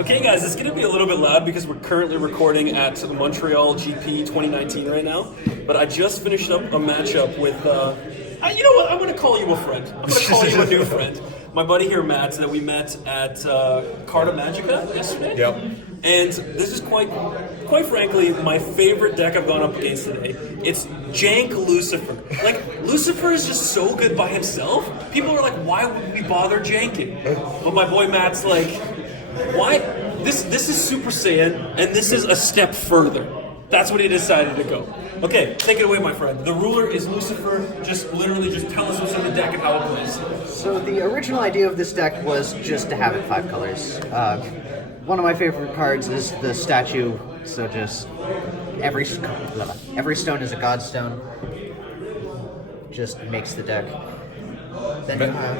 Okay, guys, it's going to be a little bit loud because we're currently recording at Montreal GP 2019 right now. But I just finished up a matchup with, you know what? I'm going to call you a friend. I'm going to call you a new friend. My buddy here, Matt, that we met at Carta Magica yesterday. Yep. And this is quite frankly my favorite deck I've gone up against today. It's Jank Lucifer. Like, Lucifer is just so good by himself. People are like, why would we bother janking? But my boy Matt's like, why? This is Super Saiyan, and this is a step further. That's what he decided to go. Okay, take it away, my friend. The ruler is Lucifer. Just literally just tell us what's in the deck and how it plays. So the original idea of this deck was just to have it 5 colors. One of my favorite cards is the statue, so just every stone is a godstone. Just makes the deck. Then you have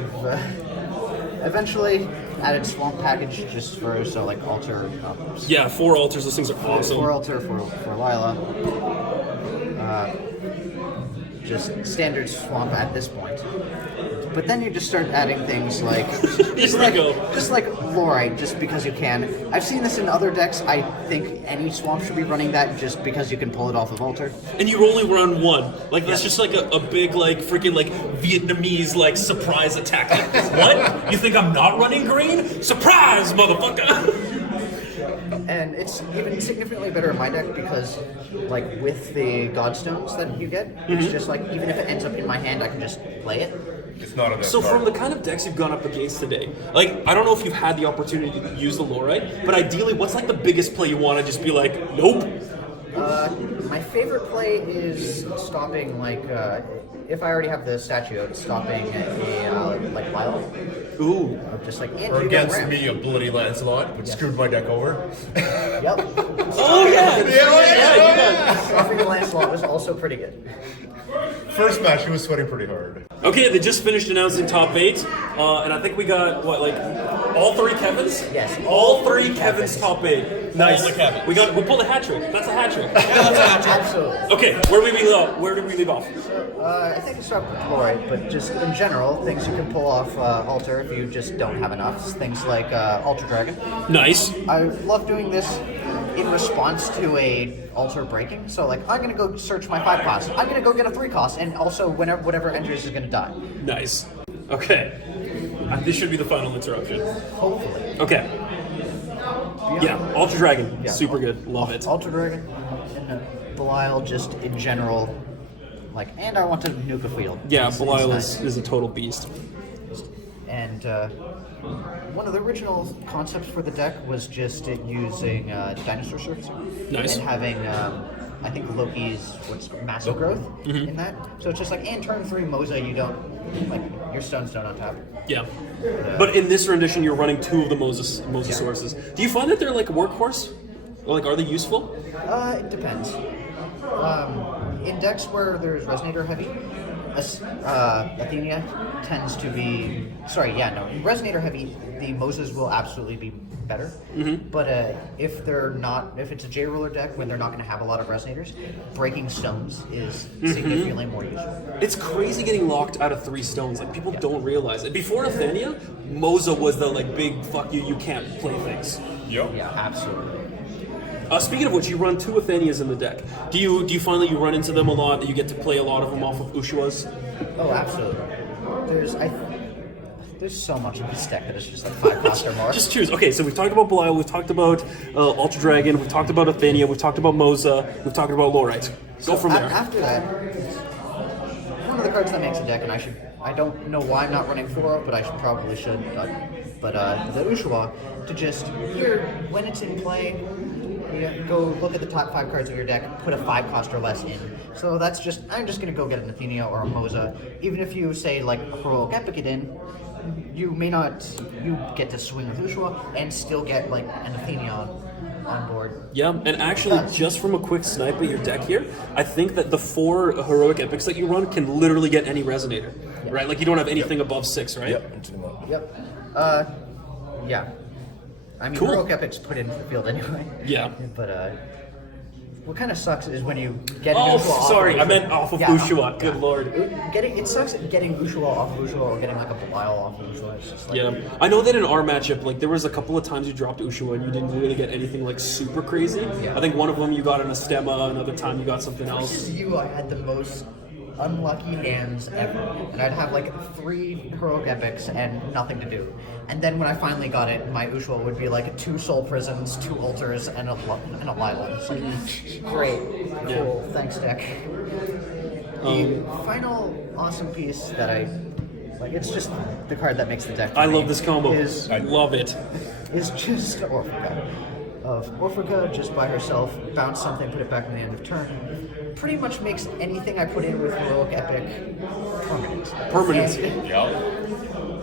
eventually added swamp package just for like altar. Yeah, 4 altars. Those things are awesome. 4 altar for Lailah. Just standard swamp at this point. But then you just start adding things like just like Laurite, just because you can. I've seen this in other decks. I think any swamp should be running that just because you can pull it off of altar. And you only run 1. Like that's just like a big like freaking like Vietnamese like surprise attack. Like, what? You think I'm not running green? Surprise, motherfucker! And it's even significantly better in my deck because, like, with the godstones that you get, it's just like, even if it ends up in my hand, I can just play it. It's not a deck So card. from the kind of decks you've gone up against today, like, I don't know if you've had the opportunity to use the Laurite, but ideally, what's like the biggest play you want to just be like, nope? My favorite play is stopping, like, if I already have the statue out, stopping like Belial. Ooh. Just like, Or against me, a Bloody Lancelot, which screwed my deck over. Yep. Oh yeah! Stopping the Lancelot was also pretty good. First match, he was sweating pretty hard. Okay, they just finished announcing top 8, and I think we got, what, like, all 3 Kevins? Yes. All 3 Kevins top 8. Nice. All the Kevins. We pulled a hat trick. That's a hat trick. Absolutely. Okay, where did we leave off? I think it's not with Laurite, but just in general, things you can pull off altar if you just don't have enough. Things like Ultra Dragon. Nice. I love doing this in response to a altar breaking. So like, I'm gonna go search my 5 cost. I'm gonna go get a 3 cost, and also whatever enters is gonna die. Nice. Okay. This should be the final interruption. Hopefully. Okay. Yeah, Ultra Dragon. Yeah. Super good. Love it. Ultra Dragon and Belial just in general. Like, and I want to nuke a field. Yeah, It's Belial nice. is a total beast. And one of the original concepts for the deck was just using dinosaur surfacing. Nice. And having, I think Loki's massive growth in that. So it's just like, and turn 3 Mosa, you don't, like, your stones don't untap. Yeah. But in this rendition, you're running 2 of the Mosasauruses. Do you find that they're like a workhorse? Or like, are they useful? It depends. In decks where there's Resonator heavy, Athenia tends to be... Resonator heavy, the Mosas will absolutely be better. But if it's a J-Ruler deck where they're not going to have a lot of Resonators, breaking stones is significantly more useful. It's crazy getting locked out of 3 stones. Like, people don't realize it. Before Athenia, Mosa was the like big fuck you can't play things. Yep. Yeah, absolutely. Speaking of which, you run 2 Athenias in the deck. Do you find that you run into them a lot, that you get to play a lot of them off of Ushuahs? Oh, absolutely. There's so much in this deck that is just like 5 cost or more. Just choose. Okay, so we've talked about Belial, we've talked about Ultra Dragon, we've talked about Athenia, we've talked about Mosa, we've talked about Laurite. Go from there. After that, one of the cards that makes a deck, and I don't know why I'm not running 4, but I probably should. But the Ushuah, to just, here, when it's in play, go look at the top 5 cards of your deck, put a 5 cost or less in. So that's just, I'm just going to go get an Athenia or a Mosa. Even if you say, like, a Heroic Epic it in, you get to swing with Ushuah and still get, like, an Athenia on board. Yeah, and actually, just from a quick snipe at your deck here, I think that the 4 Heroic Epics that you run can literally get any Resonator, right? Like, you don't have anything above 6, right? Yep. Yeah. I mean, Cool. Heroic Epics put in the field anyway. Yeah. But what kind of sucks is when you get an Oh, Ushuah off sorry, of I meant off of Ushuah. Good lord. It sucks getting Ushuah off of Ushuah or getting like a Belial off of Ushuah. It's just like, Yeah, I know that in our matchup, like there was a couple of times you dropped Ushuah and you didn't really get anything like super crazy. Yeah. I think one of them you got an Astema, another time you got something else. Versus you, I had the most unlucky hands ever, and I'd have like 3 heroic epics and nothing to do. And then when I finally got it, my Ushuah would be like 2 soul prisons, 2 altars, and a Lailah. It's like, great, cool, thanks deck. The final awesome piece that I like, it's just the card that makes the deck. I love this combo. I love it. Is just Orphica. Orphica just by herself, bounce something, put it back in the end of turn. Pretty much makes anything I put in with heroic epic permanent.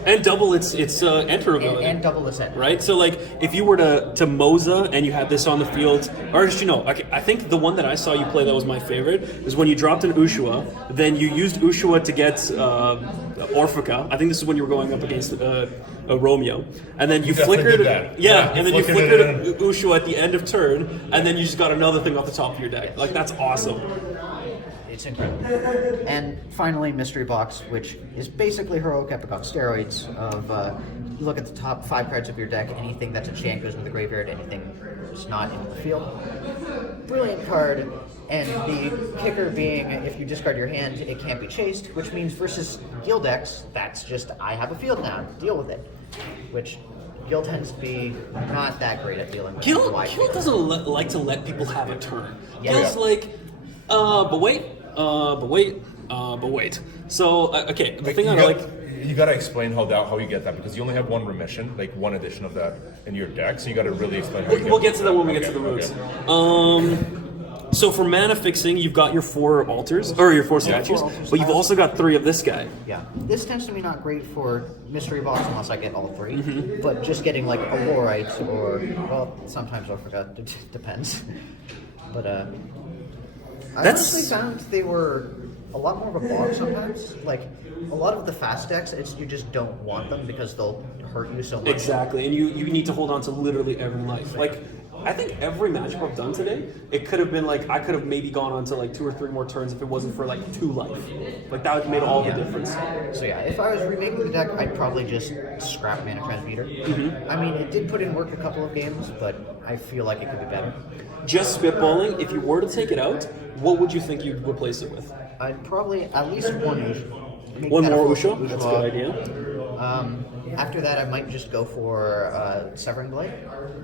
And double its enter ability. And double its enter. Right? So like if you were to Mosa and you had this on the field, or just I think the one that I saw you play that was my favorite is when you dropped an Ushuah, then you used Ushuah to get Orphica. I think this is when you were going up against Romeo, and then you flickered. And then you flickered Ushuah at the end of turn, and then you just got another thing off the top of your deck. Like that's awesome. It's incredible. And finally, Mystery Box, which is basically heroic epic on steroids. You look at the top 5 cards of your deck, anything that's a chant goes into the graveyard, anything that's not into the field. Brilliant card. And the kicker being, if you discard your hand, it can't be chased, which means versus Guild decks, that's just, I have a field now, deal with it. Which Guild tends to be not that great at dealing with. Guild doesn't like to let people have a turn. Yeah. Guild's like, but wait. So, okay, the thing I like... You gotta explain how you get that, because you only have one remission, like one edition of that in your deck, so you gotta really explain how you get We'll get to that when we get to the roots. So for mana fixing, you've got your 4 altars, or your 4 statues, but you've also got 3 of this guy. Yeah, this tends to be not great for Mystery Box unless I get all 3, but just getting like a Laurite or, well, sometimes Orphica, depends. But I honestly found they were a lot more of a bog sometimes. Like, a lot of the fast decks, you just don't want them because they'll hurt you so much. Exactly, and you need to hold on to literally every life. Like, I think every matchup I've done today, it could have been like, I could have maybe gone on to like 2 or 3 more turns if it wasn't for like 2 life. Like, that would have made all the difference. So yeah, if I was remaking the deck, I'd probably just scrap Mana Transmuter. I mean, it did put in work a couple of games, but I feel like it could be better. Just spitballing, if you were to take it out, what would you think you'd replace it with? I'd probably at least one Ushuah. One more Ushuah? That's a good idea. After that, I might just go for Severing Blade.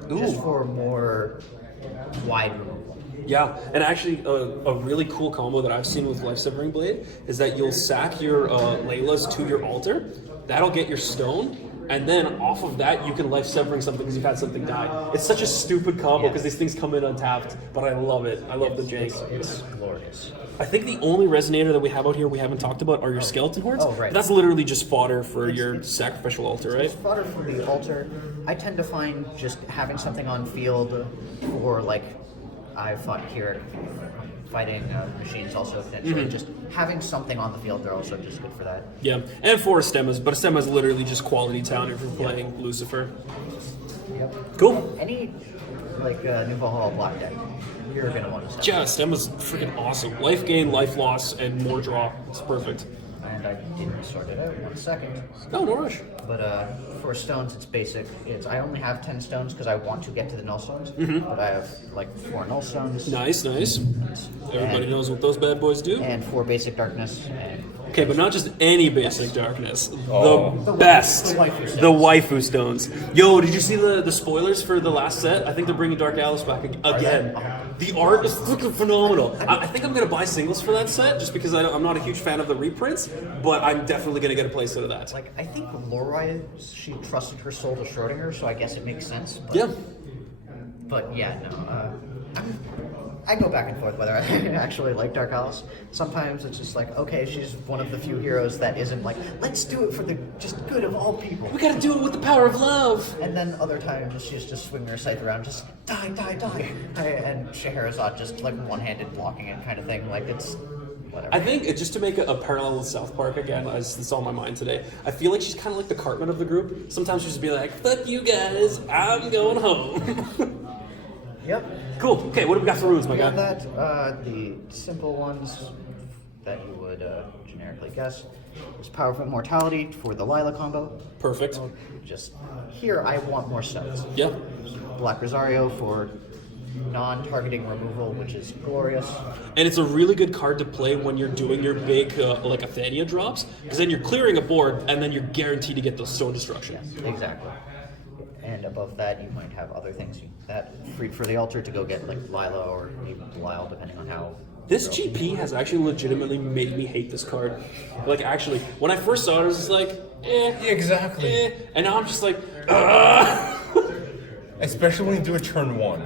Just for more wide removal. Yeah, and actually a really cool combo that I've seen with Life Severing Blade is that you'll sack your Lailahs to your altar, that'll get your stone, and then off of that you can Life Severing something because you've had something die. It's such a stupid combo because these things come in untapped, but I love it. I love the jank. It's glorious. I think the only Resonator that we have out here we haven't talked about are your Skeleton Hordes. Oh, right. That's literally just fodder for your Sacrificial Altar, right? It's fodder for the altar. I tend to find just having something on field for, like, I fought here fighting machines also potentially. Just having something on the field, they're also just good for that. Yeah, and 4 Astemas, but Astema is literally just quality town if you're playing Lucifer. Yep. Cool. Any, like, New Valhalla block deck, you're going to want to Yeah, Astema's freaking awesome. Life gain, life loss, and more draw. It's perfect. And I didn't sort it out 1 second. No rush. But for stones, it's basic. I only have 10 stones because I want to get to the null stones. But I have like 4 null stones. Nice. Everybody knows what those bad boys do. And 4 basic darkness. Okay, but not just any basic darkness. The best. The waifu stones. Yo, did you see the spoilers for the last set? I think they're bringing Dark Alice back again. The art is freaking phenomenal. I think I'm going to buy singles for that set just because I'm not a huge fan of the reprints, but I'm definitely going to get a playset of that. Like, I think Laurite, she trusted her soul to Schrodinger, so I guess it makes sense. But, Yeah. But yeah, no. I go back and forth whether I actually like Dark Alice. Sometimes it's just like, okay, she's one of the few heroes that isn't like, let's do it for the just good of all people. We gotta do it with the power of love. And then other times she's just swinging her scythe around, just die. And Scheherazade just like one-handed blocking it kind of thing. Like, it's whatever. I think just to make a parallel with South Park again, it's on my mind today. I feel like she's kind of like the Cartman of the group. Sometimes she'll just be like, "Fuck you guys, I'm going home." Yep. Cool. Okay, what do we got for runes, my Beyond guy? that, the simple ones that you would generically guess is Power of Immortality for the Lailah combo. Perfect. Just here, I want more stones. Yeah. Black Rosario for non-targeting removal, which is glorious. And it's a really good card to play when you're doing your big like Athenia drops, because then you're clearing a board and then you're guaranteed to get those stone destruction. Yes, exactly. And above that, you might have other things that freed for the altar to go get like Lailah or even Belial, depending on how. This GP has actually legitimately made me hate this card. Like, actually, when I first saw it, I was just like, Exactly. and now I'm just like, ugh. Especially when you do a turn 1.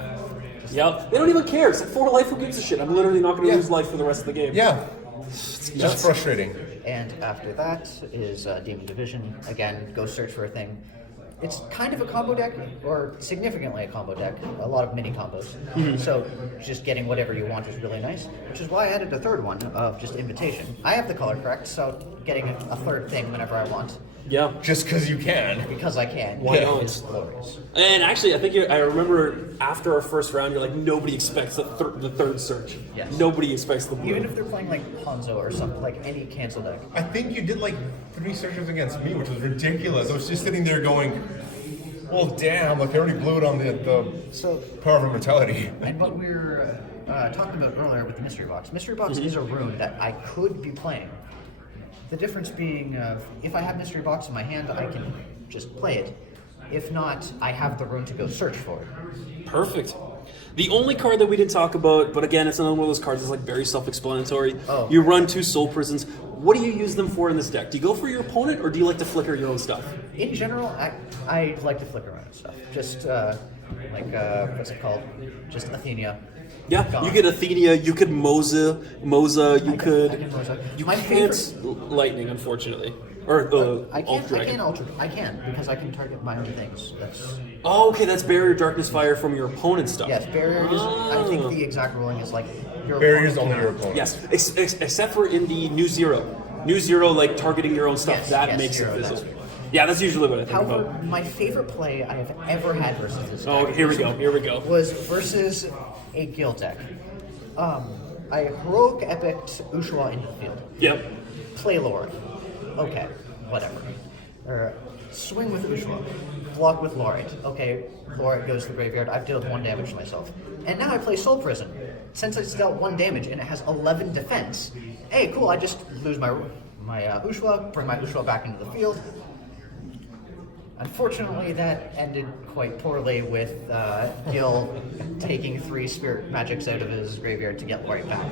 Yeah, they don't even care. It's like 4 life, who gives a shit? I'm literally not going to lose life for the rest of the game. Yeah. It's just frustrating. And after that is Demon Division. Again, go search for a thing. It's kind of a combo deck, or significantly a combo deck, a lot of mini combos. So just getting whatever you want is really nice, which is why I added a third one of just Invitation. I have the color correct, so getting a third thing whenever I want, Yeah. Just because you can. because I can, Why not? is glorious. And actually, I think I remember after our first round, you're like, nobody expects the third search. Yes. Nobody expects the blue. Even if they're playing like Hanzo or something, like any cancel deck. I think you did like 3 searches against me, which was ridiculous. I was just sitting there going, well, damn, like I already blew it on the So, Power of Immortality. and what we were talking about earlier with the Mystery Box. Mystery Box is a rune that I could be playing. The difference being, if I have Mystery Box in my hand, I can just play it. If not, I have the rune to go search for it. Perfect. The only card that we didn't talk about, but again, it's another one of those cards that's like very self-explanatory. Oh. You run 2 Soul Prisons. What do you use them for in this deck? Do you go for your opponent, or do you like to flicker your own stuff? In general, I like to flick around and stuff. Just what's it called? Just Athenia. Yeah, Gone. you get Athenia, you could Mosa, you I could... can Mosa. You My can't Lightning, unfortunately. Or I Alt Dragon. I can because I can target my own things. That's Oh, okay, that's Barrier, Darkness, Fire from your opponent's stuff. yes. Barrier is. I think the exact ruling is like your Barrier's opponent only your cannot- opponent. Yes, except for in the New Zero. New Zero, like targeting your own stuff, Yes, that yes, makes Zero, it that's visible. Yeah, that's usually what I think However, about. my favorite play I have ever had versus this Oh, deck here we go. was versus a guild deck. I heroic epicked Ushuah into the field. Yep. Play Laurite. Okay, whatever. Swing with Ushuah. Block with Laurite. Okay, Laurite goes to the graveyard. I've dealt 1 damage to myself. And now I play Soul Prison. Since it's dealt 1 damage and it has 11 defense, hey, cool, I just lose my Ushuah, bring my Ushuah back into the field. Unfortunately, that ended quite poorly with Gil taking 3 spirit magics out of his graveyard to get Laurite back.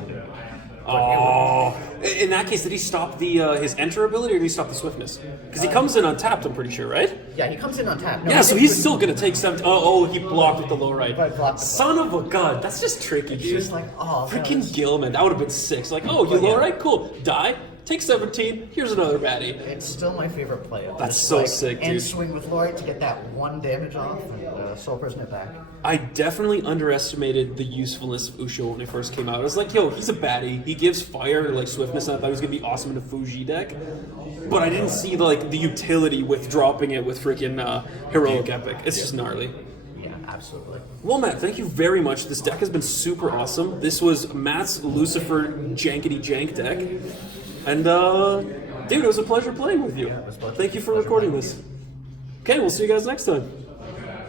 Oh, in that case, did he stop the his enter ability, or did he stop the swiftness? Because he comes in untapped, I'm pretty sure, right? Yeah, he comes in on tap. No, Yeah, he so didn't he's bring- still gonna take 7. Oh, he blocked with the low right. Right, blocked the Son of a gun, that's just tricky, It's dude. just like, oh, Freaking that's- Gilman, that would have been 6. Like, oh, you But yeah. low right, cool. Die, take 17. Here's another baddie. It's still my favorite play. That's Just so sick, and dude. swing with Laurite to get that 1 damage off and Soul Prison it back. I definitely underestimated the usefulness of Ushuah when it first came out. I was like, yo, he's a baddie. He gives fire, like swiftness, and I thought he was gonna be awesome in a Fuji deck. But I didn't see like the utility with dropping it with freaking heroic epic. It's just gnarly. Yeah, absolutely. Well, Matt, thank you very much. This deck has been super awesome. This was Matt's Lucifer Jankety Jank deck. And, dude, it was a pleasure playing with you. it was a pleasure. Thank you for Pleasure recording playing this. Okay, we'll see you guys next time.